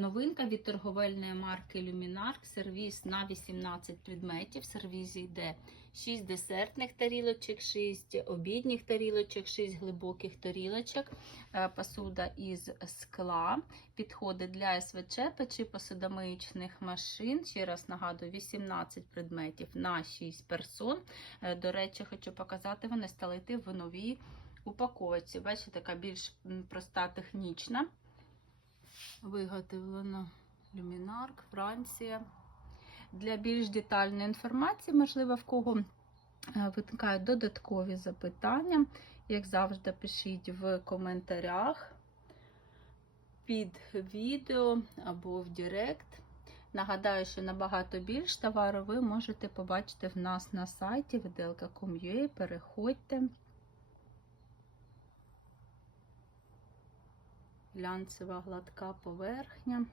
новинка від торговельної марки Luminark. Сервіс на 18 предметів. В сервізі йде 6 десертних тарілочок, 6 обідніх тарілочок, 6 глибоких тарілочок, Е, посуда із скла. Підходить для СВЧ, печі посудомиючних машин. Ще раз нагадую, 18 предметів на 6 персон. Е, До речі, хочу показати, вони стали йти в новій упаковці. Бачите, така більш проста технічна. Виготовлено Люмінарк, Франція. Для більш детальної інформації, можливо, в кого е, виникають додаткові запитання, як завжди, пишіть в коментарях під відео або в Директ. Нагадаю, що набагато більш товару ви можете побачити в нас на сайті vdlk.com.ua. Переходьте. Глянцева гладка поверхня.